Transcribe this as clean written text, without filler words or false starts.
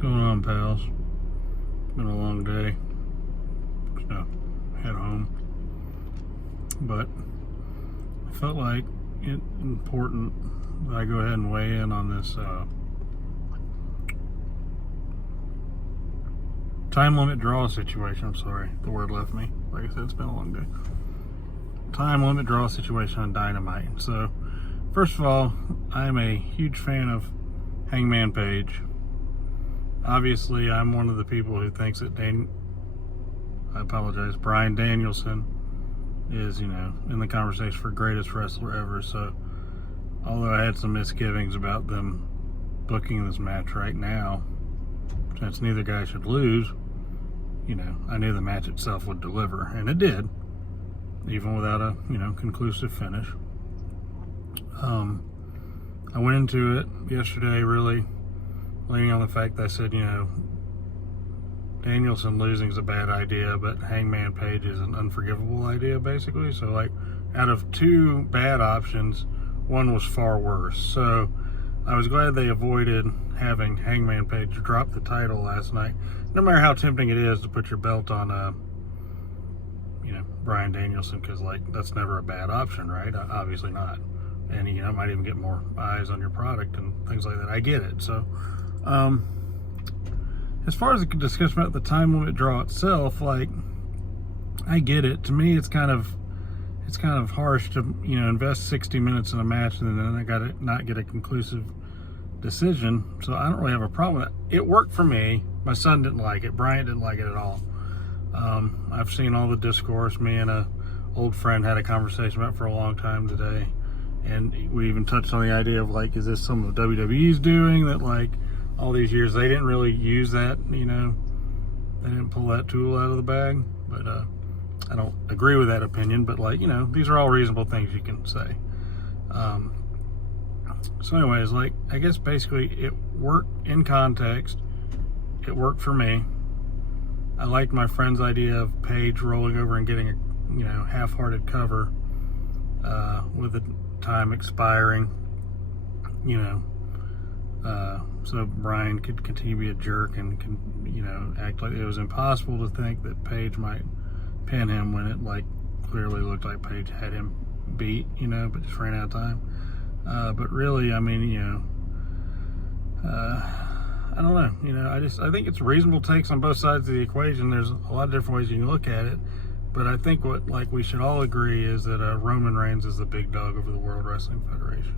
Going on, pals? Been a long day. So, head home. But I felt like it important that I go ahead and weigh in on this time limit draw situation. I'm sorry, the word left me. Like I said, it's been a long day. Time limit draw situation on Dynamite. So, first of all, I'm a huge fan of Hangman Page. Obviously, I'm one of the people who thinks that Bryan Danielson is, in the conversation for greatest wrestler ever. So, although I had some misgivings about them booking this match right now, since neither guy should lose, I knew the match itself would deliver, and it did, even without a, conclusive finish. I went into it yesterday really leaning on the fact that I said, Danielson losing is a bad idea, but Hangman Page is an unforgivable idea, basically. So, out of two bad options, one was far worse. So, I was glad they avoided having Hangman Page drop the title last night. No matter how tempting it is to put your belt on, Bryan Danielson, because, that's never a bad option, right? Obviously not. And, might even get more eyes on your product and things like that. I get it. So, as far as the discussion about the time limit draw itself, I get it. To me, it's kind of harsh to, invest 60 minutes in a match and then I got to not get a conclusive decision. So I don't really have a problem with it. It worked for me. My son didn't like it. Bryant didn't like it at all. I've seen all the discourse. Me and a old friend had a conversation about it for a long time today. And we even touched on the idea of, is this some of WWE's doing that, all these years they didn't really use that, they didn't pull that tool out of the bag. But I don't agree with that opinion, but these are all reasonable things you can say. So anyways, I guess basically it worked in context. It worked for me. I liked my friend's idea of Paige rolling over and getting a half-hearted cover with the time expiring, so Bryan could continue to be a jerk and act like it was impossible to think that Paige might pin him when it clearly looked like Paige had him beat, but just ran out of time. But really, I don't know, I think it's reasonable takes on both sides of the equation. There's a lot of different ways you can look at it, but I think what we should all agree is that Roman Reigns is the big dog over the World Wrestling Federation.